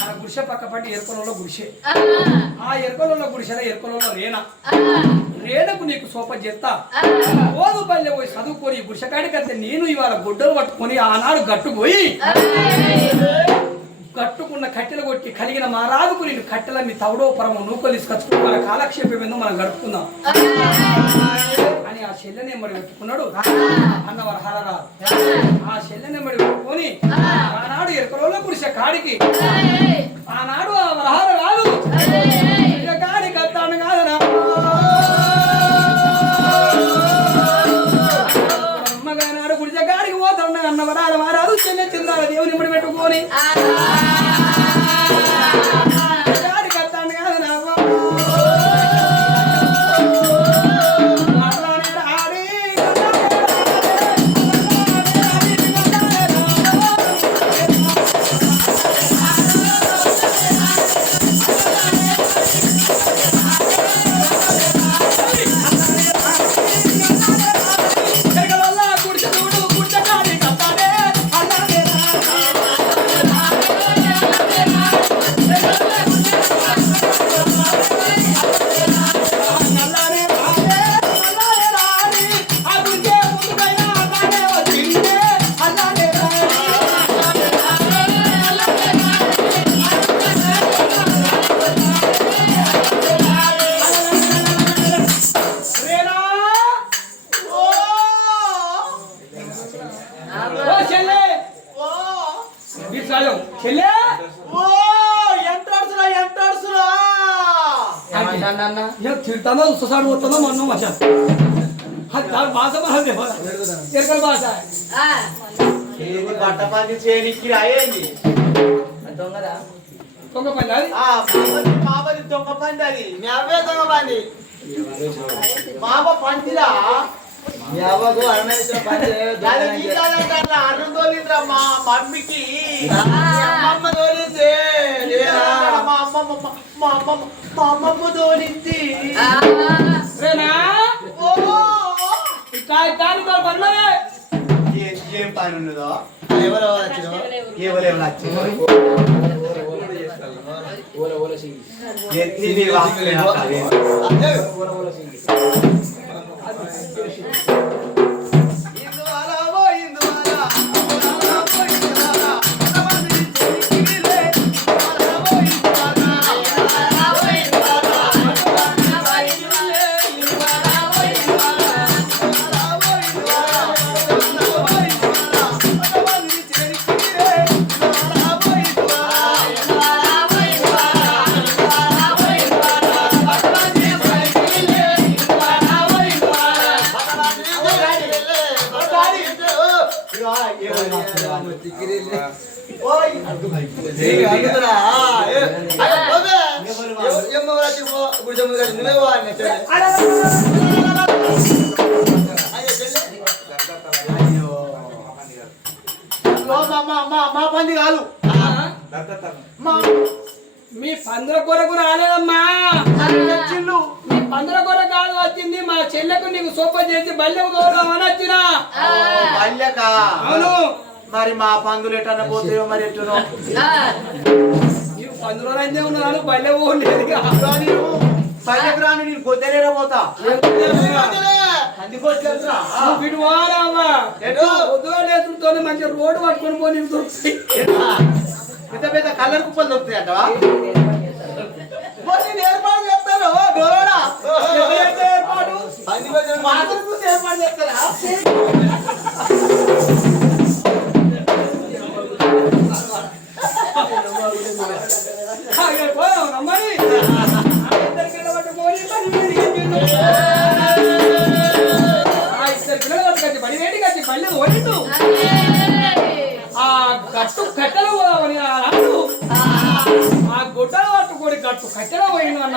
మన గుడిసె పక్క ఎరుకలలో గుడిసె ఆ ఎరుకలలో గుడిసెల ఎరుకలలో రేణ రేణకు నీకు సోప చేస్తా ఓదు పల్లె పోయి చదువుకొని గుడిసెకాడికంటే నేను ఇవాళ గుడ్డలు పట్టుకొని ఆనాడు గట్టుకుపోయి కట్టుకున్న కట్టెలు కొట్టి కలిగిన మా రాజుకు నేను కట్టెల మీ తవడో పరమో నూకలు తీసుకొచ్చుకుని మన కాలక్షేపం ఏందో మనం గడుపుకుందాం. అని ఆ చెల్లెని ఎమ్మడి పెట్టుకున్నాడు. అన్నవర హరరాజు ఆ చెల్లె ఎమ్మడి పెట్టుకొని ఆనాడు ఎరుకలలో కురిసే కాడికి. ఆనాడు ఆ వరహాల రాదు సుసాడు పోతానో మన్నో మష దాని భాష మనదే ఎరకల భాష బట్ట పని చేయనికి రాయండి దొంగ పని అది? మామది దొంగ పంది అది. మీ అవ్వే దొంగ పంచే అది గీతాలంటే అట్లా అన్నం తోలిందిరా మా మమ్మీకి. అమ్మ తోలింది. మా అమ్మమ్మ తోలింది ఏం పని ఉన్నదో? ఎవరెవరు వచ్చిన ఎవరెవరు వచ్చిందో ఓల మరి ఎట్టునో ఉన్నాను బల్లె పోలేదు నేను రాను నేను పొద్దులేరా పోతా అందుకొచ్చేస్తా మంచి రోడ్డు పట్టుకొని పోనీ దొరుకుతాయి పెద్ద పెద్ద కలర్ కుప్పలు దొరుకుతాయి అంటవా ఏర్పాటు చేస్తాను ఏర్పాటు మాటలు చూసి ఏర్పాటు చేస్తారా అక్కడ పోదాం ఇద్దరు కింద పట్టుకొని ఇద్దరు పిల్లలు పట్టుకొచ్చి పని వేడికి వచ్చి పల్లె ఓడిండు ఆ గట్టు కట్టెలు పోదామని ఆ రాడు ఆ. గుడ్డలు గట్టు కట్టెలు పోయిండు అన్న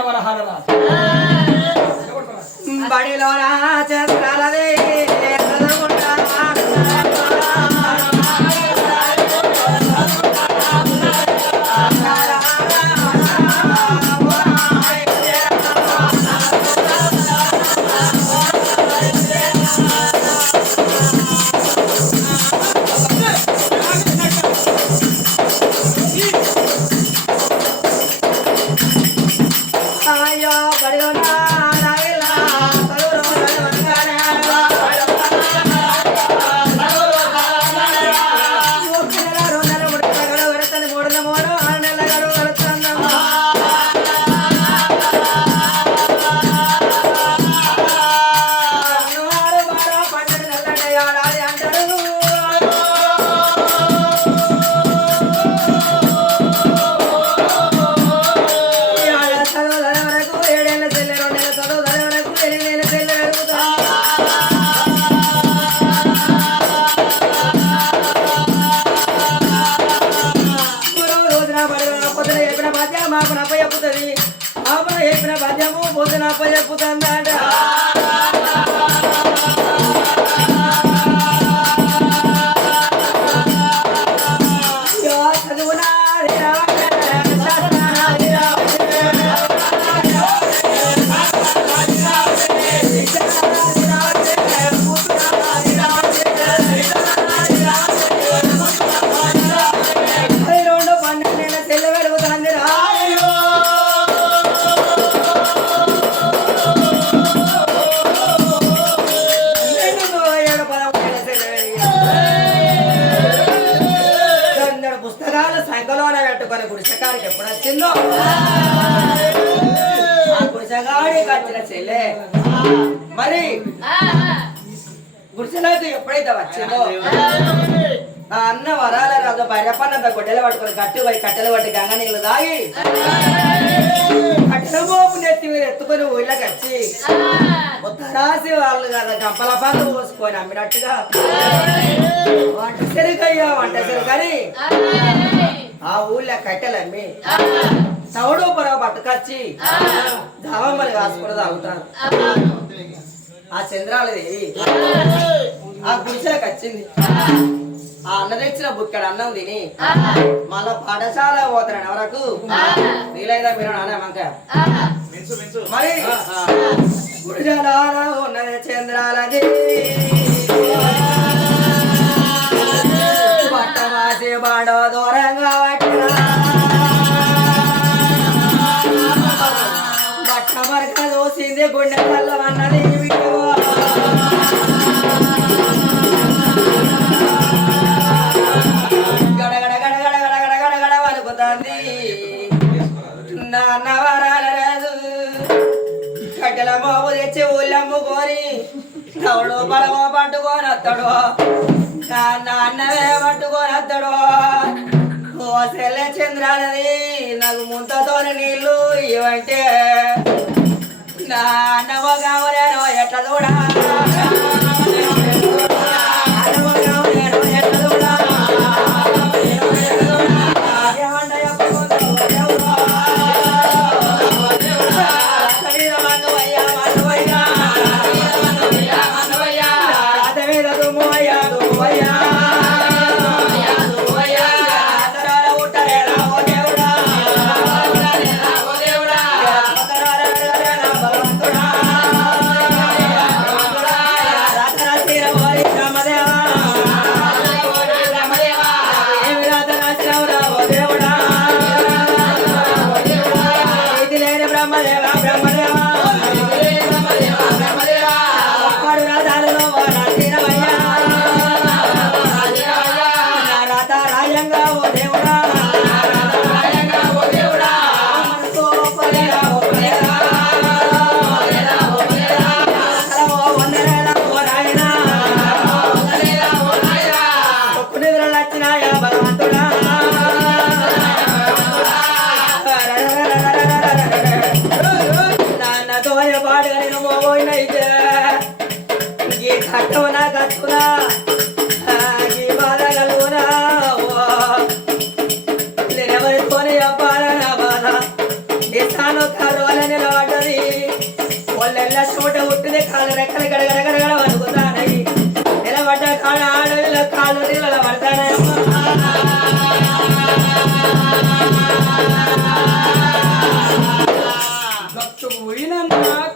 గుడిసెలకు ఎప్పుడైతే వచ్చిందో ఆ అన్న వరాల రాజు బర్రెపన్నంత గొడ్డలు పట్టుకొని కట్టు పోయి కట్టెలు పట్టి గంగ నీళ్ళు తాగి కట్టెల మోపు నెత్తి మీరు ఎత్తుకొని ఊళ్ళకి వచ్చి ఉత్తరాసి వాళ్ళు కదా గంపల పండు పోసుకొని అమ్మినట్టుగా వంట చెరుకయ్యా వంట చెరుకని ఆ ఊళ్ళో కట్టెలు అమ్మి తవుడు పొరవ పట్టుకొచ్చి దావమ్మలు కాసుకుని తాగుతారు. ఆ చంద్రాలదేవి ఆ గుడిసెలకు వచ్చింది. ఆ అన్న తెచ్చిన బుక్కడు అన్నం తిని మళ్ళా పాఠశాల పోతాడు వరకు. వీలైదా మీరు నాన్న మంక మరి గుడిజలాల ఉన్నది చంద్రాలది. బట్ట మాసి బాడో దూరంగా పట్టినా. బట్ట మరక చూసింది గుండె కల్లమన్నది తవుడు బలమో పట్టుకొని వస్తాడు నాన్నవే పట్టుకొని వస్తాడు ఓ సెల్లె చంద్రాలది నాకు ముంతతోని నీళ్ళు ఇవంటే నా అన్నవో ఎట్లా చూడా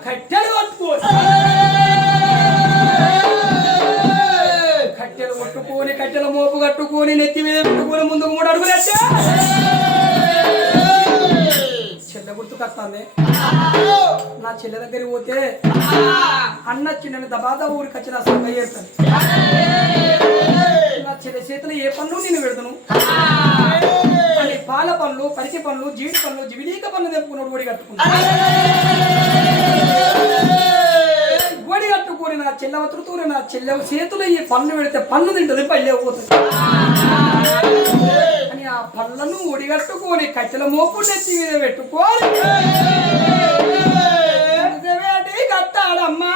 కట్టెలు కొట్టుకో కట్టెలు కొట్టుకొని కట్టెల మోపు కట్టుకొని నెత్తి మీద పెట్టుకొని ముందుకు మూడు అడుగులు వేస్తే చెల్ల గుర్తు నా చెల్లె దగ్గరికి పోతే అన్న చిన్న దబాదా ఊరికి వచ్చిన సంగ ఏరుతాను చెల్లె చేతులు ఏ పనులు నేను పెడతాను? అని పాల పనులు పరిచి పనులు జీడి పనులు జివిలీక పనులు తెప్పుకున్నాడు ఒడి కట్టుకున్నాడు ఒడి కట్టుకొని నా చెల్లె వతురుతూనే నా చెల్లె చేతులు ఈ పన్ను పెడితే పన్ను తింటది పల్లె పోతుంది. అని ఆ పళ్ళను ఒడిగట్టుకొని కట్టెల మోపు నెత్తి మీద పెట్టుకోని వేటి కట్టాడమ్మా.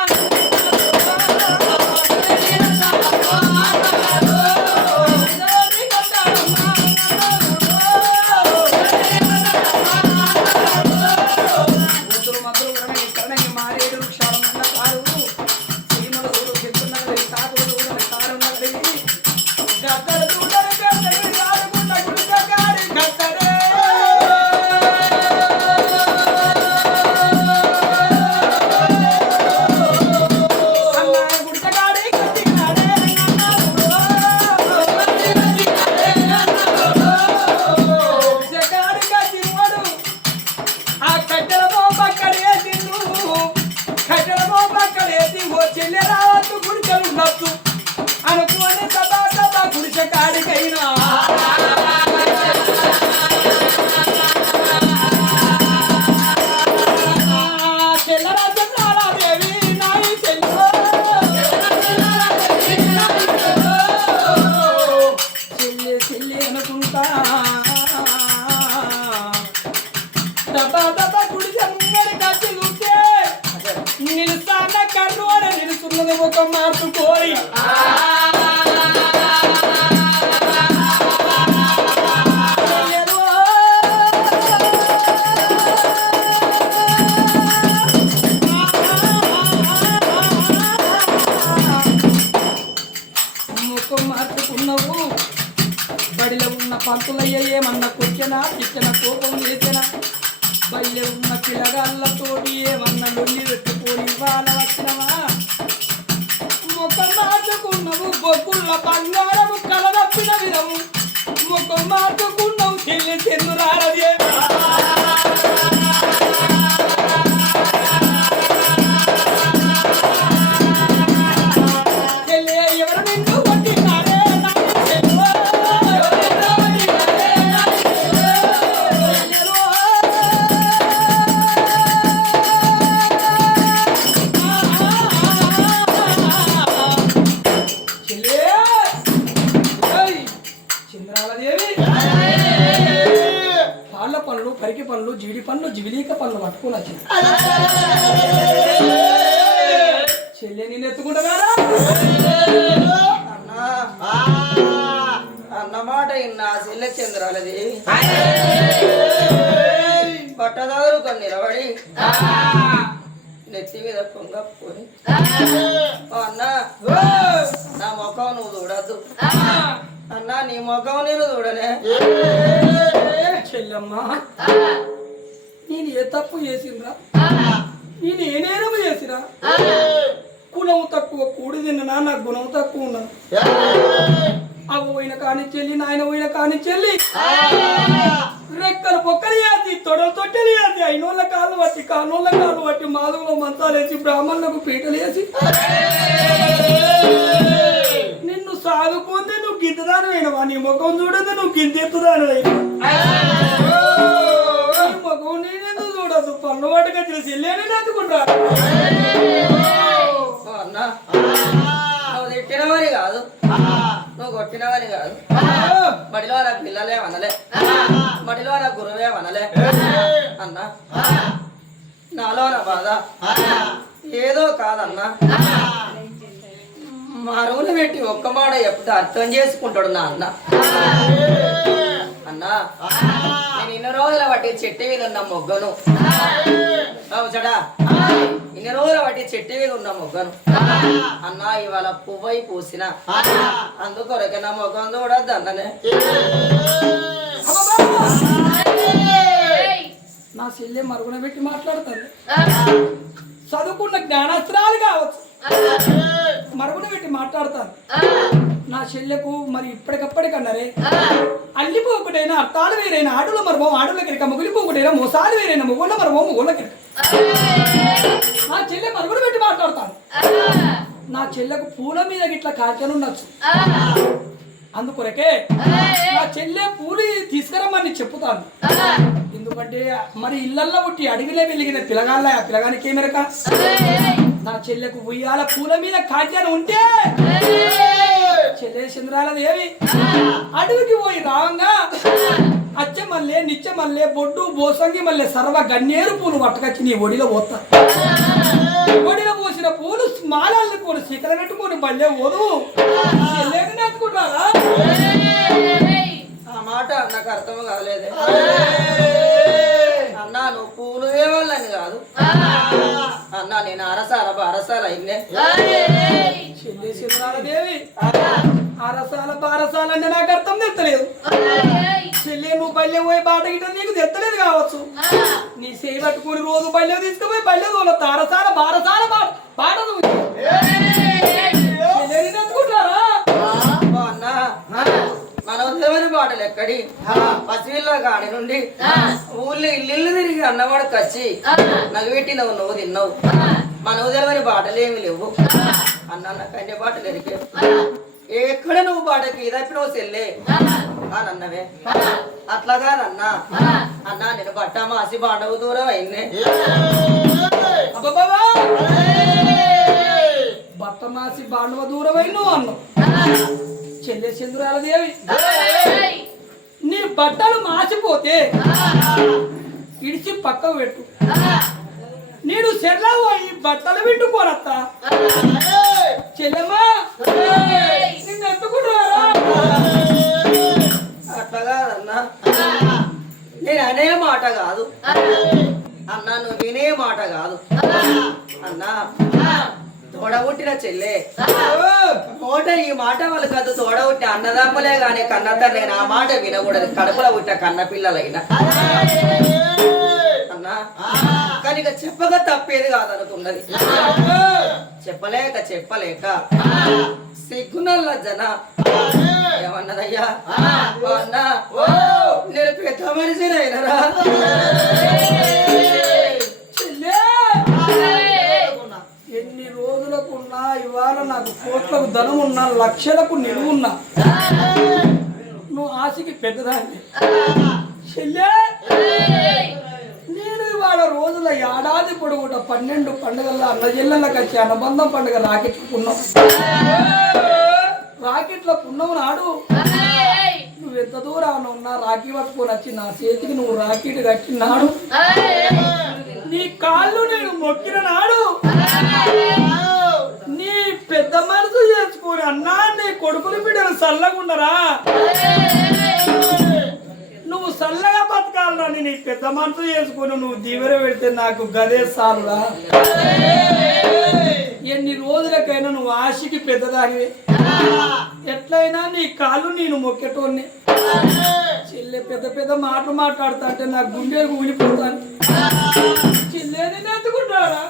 ముఖం పట్టదారు కొన్ని నిలబడి నెత్తి మీద "ఓ అన్నా నా ముఖం నువ్వు చూడద్దు. అన్నా నీ ముఖం నేను చూడలే చెల్లెమ్మ నేను ఏ తప్పు చేసిండ్రా నేను ఏ నేరము చేసిరా కులం తక్కువ కూడి తిన్నా నా గుణం తక్కువ ఉన్నాను అవ్వ పోయిన కాని చెల్లి నాయన పోయిన కాని చెల్లి. రెక్కలు పొక్కలు వేసి తొడలు తొట్టెలు వేసి అయినోళ్ళ కాళ్ళు పట్టి కానోళ్ళ కాళ్ళు పట్టి మాధవులో మంతాలు వేసి బ్రాహ్మణులకు పీటలు వేసి. నిన్ను సాగుకుంది నువ్వు గింతదాని అయినవా నీ ముఖం చూడదు నువ్వు గింతెత్తుదాని ముఖం నేనెందుకు చూడదు పన్ను వాటిగా తెలిసి వెళ్ళేనే ఎత్తుకుంటా అన్నా. కాదు. నువ్వు కొట్టినవని కాదు. మడిలో నాకు పిల్లలే వనలే. మడిలో నాకు గురువే వనలే. అన్నా నాలో నా బాధ. ఏదో కాదన్నా. మరువులు పెట్టి ఒక్క మాట చెప్తే అర్థం చేసుకుంటాడు నా అన్న. అన్నా. నేను ఇన్ని రోజుల బట్టి చెట్టు మీద ఉన్న మొగ్గను. చడా ఇన్ని రోజుల బట్టి చెట్టు మీద ఉన్న మొగ్గను. అన్నా ఇవాళ పువ్వై పూసిన. అందుకొరకే నా మొగ్గం చూడద్దు అన్ననే నా చెల్లె మరుగున పెట్టి మాట్లాడుతుంది. చదువుకున్న జ్ఞానాస్త్రాలు కావచ్చు. మరుగున పెట్టి మాట్లాడతాను నా చెల్లెకు మరి ఇప్పటికప్పటికన్నారే? అల్లిపోకుడైనా అర్థాలు వేరైన ఆడుల మరమో ఆడుల కిరక ముగిలిపోకుడైనా మోసాలు వేరైన మొగుళ్ళ మరమో మొగుళ్ళ కిరక. నా చెల్లె మరుగుడు పెట్టి మాట్లాడతాను. నా చెల్లెకు పూల మీద గిట్ల కాల్చను ఉండొచ్చు అందుకొరకే నా చెల్లె పూలు తీసుకురమ్మని చెప్పుతాను. ఎందుకంటే మరి ఇళ్ళల్లో పుట్టి అడవిలో వెలిగిన పిలగాళ్ళ ఆ పిలగానికి ఏమెరక నా చెల్లెకు ఉయ్యాల పూల మీద కాట్యాలు ఉంటే చెల్లె చంద్రాల దేవి అడవికి పోయి రావంగా. అచ్చ మల్లె నిత్య మల్లె బొడ్డు బోసంగి మల్లె సర్వ గన్నేరు పూలు పట్టుకొచ్చి నీ ఒడిలో పోతా. ఒడిలో పోసిన పూలు మాలల్ని పూలు శిఖర పెట్టుకొని ఓదు చెల్లెని నెత్తుకుంటారా ఆ మాట నాకు అర్థం కాలేదే. అన్నా నువ్వు పూలు దేవాలని కాదు. అన్నా నేను అరసాల బారసాల అయిందే. చెల్లె చంద్రాల దేవి అరసాల బారసాల అంటే నాకు అర్థం తెత్తలేదు చెల్లె నువ్వు బల్లె పోయి బాట గిట్ట నీకు తెత్తలేదు కావచ్చు. నీ చేయి పట్టుకుని రోజు బల్లె తీసుకుపోయి బల్లె తోలొత్తా అరసాల బారసాల బాట బాట అన్నా. మనోదేవని బాటలు ఎక్కడి? పసివిల్ల కాడి నుండి ఊళ్ళో ఇల్లు తిరిగి అన్నవాడికి వచ్చి నలువెట్టినవు నువ్వు తిన్నావు. మనోదేవని బాటలు ఏమి లేవు. అన్న అన్ని బాటలు ఎరికే. ఎక్కడ నువ్వు బాటకి తప్పినవు సెల్లే. అని అన్నవే అట్లా కాదన్నా అన్నా నేను బట్ట మాసి బాండవు దూరం అయిందే! బట్ట మాసి బాండవ దూరమైన అన్నావు చెల్లె చంద్రాల దేవి నీ బట్టలు మాసిపోతే ఇడిచి పక్కకు పెట్టు. నేను చెర్లా పోయి బట్టలు పెట్టుకోరత్త చెల్లెమ్మా. నిన్ను ఎత్తుకుంటారా నేను అనే మాట కాదు. అన్నా నువ్వు వినే మాట కాదు. అన్నా తోడబుట్టిన చెల్లె. నోట ఈ మాట వాళ్ళు కాదు తోడబుట్టిన అన్నదమ్ములే గాని కన్నతల్లే ఆ మాట వినకూడదు. కడుపులో పుట్టిన కన్న పిల్లలైనా. అన్నా కానీ ఇక చెప్పగా తప్పేది కాదనుకున్నది. చెప్పలేక చెప్పలేక సిగ్గునల్ల జన. ఏమన్నదయ్యా? అన్నా నేను పెద్ద మనిషినైనరా? ఎన్ని రోజులకున్నా ఇవాళ నాకు కోట్లకు ధనం ఉన్నా లక్షలకు నిలువున్నా నువ్వు ఆశకి పెద్దదాన్ని చెల్లె! ఇవాళ రోజుల ఏడాది పొడుగుట పన్నెండు పండుగల్లో అన్న జిల్లలకు వచ్చి అనుబంధం పండుగ రాకెట్టుకున్నాం రాకెట్ల పున్నము నాడు నువ్వు ఎంత దూరాన ఉన్నా రాఖీ పట్టుకొని వచ్చి నా చేతికి నువ్వు రాకెట్ కట్టినాడు నీ కాళ్ళు నేను మొక్కిన నాడు నీ పెద్ద మనసు చేసుకుని అన్నా నీ కొడుకులు బిడ్డలు చల్లగుండరా నువ్వు చల్లగా బతకాలని నీ పెద్ద మనసు చేసుకుని నువ్వు దీవెన పెడితే నాకు గదే సారురా ఎన్ని రోజులకైనా నువ్వు ఆశకి పెద్దదానివే. ఎట్లయినా నీ కాళ్ళు నేను మొక్కేటోన్ని చెల్లె పెద్ద పెద్ద మాటలు మాట్లాడుతా అంటే నా గుండె ఊలిపోతాను చెల్లెని ఎత్తుకుంటాడా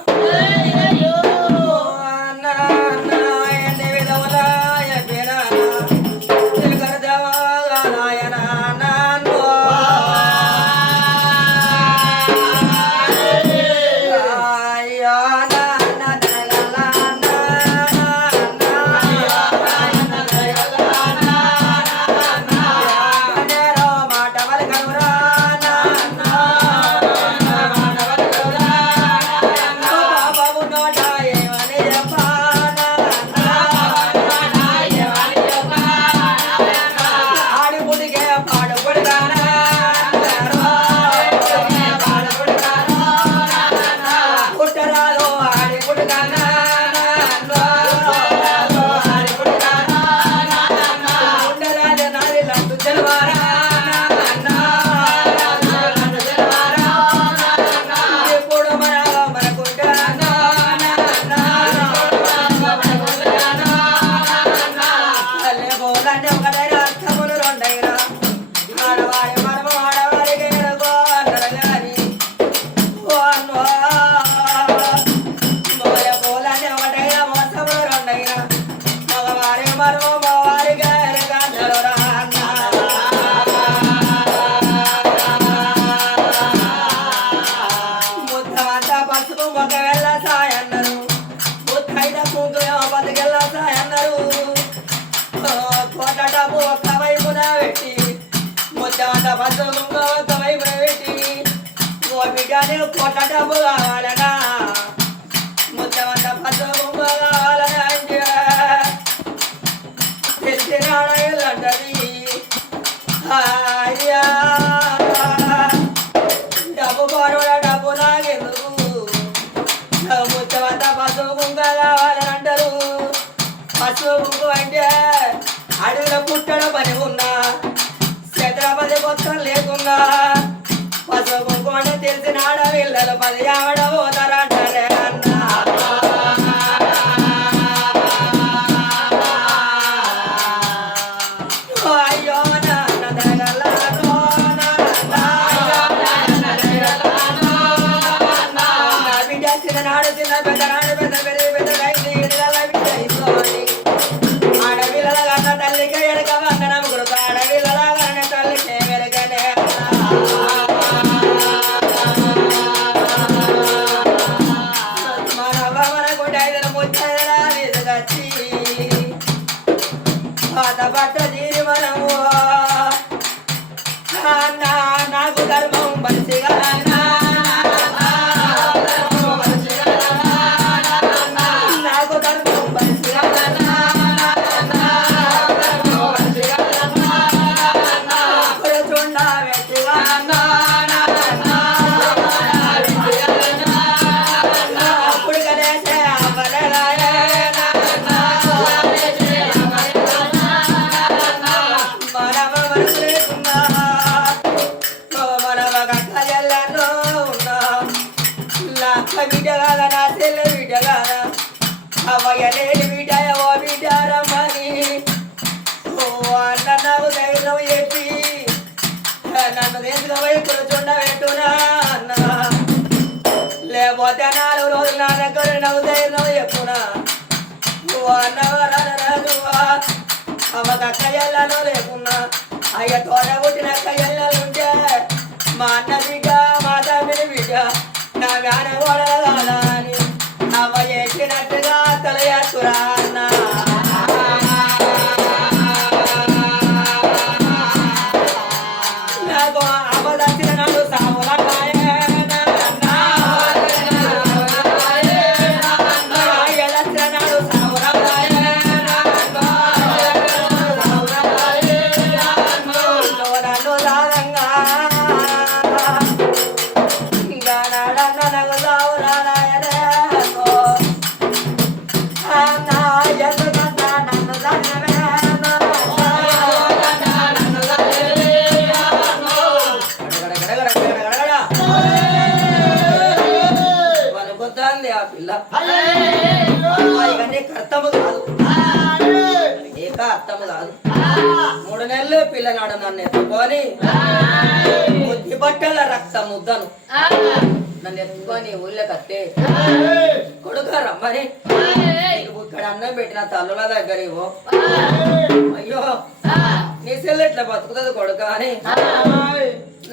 ಮದುವೆ ಆಡವೋ అవయలేని బిడ్డ ఓ బిడ్డ రమ్మని ఓ అన్న నాకు ధైర్యం చెప్పి నన్ను తీసుకుపోయి కూర్చుండ పెట్టునా అన్న లేకపోతే నాలుగు రోజులు నా దగ్గర నాకు ధైర్యం చెప్పునా నువ్వు అన్నవరాజువా అమ్మకి అక్క ఎల్లాలో లేకున్నా అయ్య తోట పుట్టిన అక్క మా అన్న బిడ్డ ముద్దను నన్ను ఎత్తుకొని ఊళ్ళో కట్టే. కొడుక రమ్మని. ఇక్కడ అన్నం పెట్టిన తల్లుల దగ్గర ఇవ్వు. అయ్యో నీ సెల్లు ఎట్లా బతుకుతుంది కొడుక అని.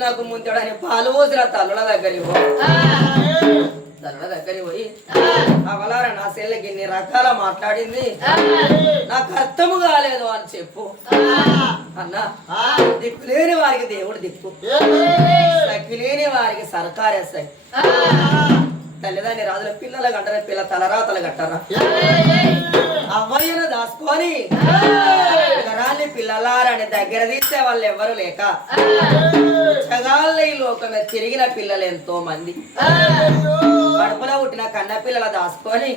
నాకు ముందడని పాలు పోసిన తల్లుల దగ్గర ఇవ్వు. తల్లుల దగ్గర పోయి అవలార నా సెల్లకి ఇన్ని రకాల మాట్లాడింది. నాకు అర్థము కాలేదు అని చెప్పు. అన్నా దిక్కు లేని వారికి దేవుడు దిక్కు. సక్కి లేని వారికి సర్కారేస్తాయి తల్లిదండ్రి రాజుల పిల్లల గంటనే పిల్ల తలరాతలు కట్టరా. అమ్మాయిను దాచుకొని గరాన్ని పిల్లలారని దగ్గర తీస్తే వాళ్ళు ఎవ్వరు లేక జగాళ్ళ ఈ లోకం మీద తిరిగిన పిల్లలు ఎంతో మంది. కడుపులో పుట్టిన కన్న పిల్లల దాచుకొని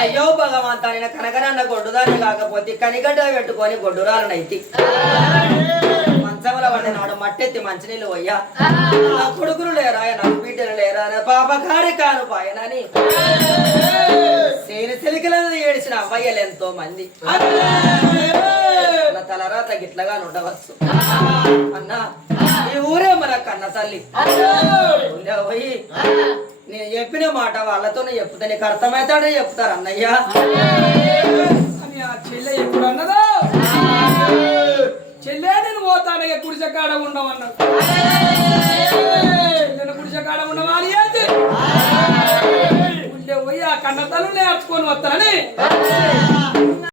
అయ్యో భగవంతా నేను కనకనన్న గొడ్డుదాన్ని కాకపోతే కనిగడ్డ పెట్టుకొని గొడ్డురాలనైతి పడిన నాడు మట్టెత్తి మంచినీళ్ళు పోయ్యా. నా కొడుకులు లేరా నా బిడ్డలు లేరా నా పాపకారి కాను పాయనని. సేని సిలికలను ఏడిచిన అవ్వయ్యలు ఎంతో మంది. నా తలరాత గిట్లగా ఉండవచ్చు అన్నా ఈ ఊరే మన కన్న తల్లి. పోయి నేను చెప్పిన మాట వాళ్ళతోనే చెప్తా నీకు అర్థమవుతాడే చెప్తారు అన్నయ్య. అని ఆ చెల్లె ఎప్పుడు అన్నదో? చెల్లె నేను పోతాను ఇక గుడిసె కాడ ఉండమన్నాడు చెల్లెని గుడిసె కాడ పోయి ఆ కన్న తల్లు నేర్చుకొని వస్తానని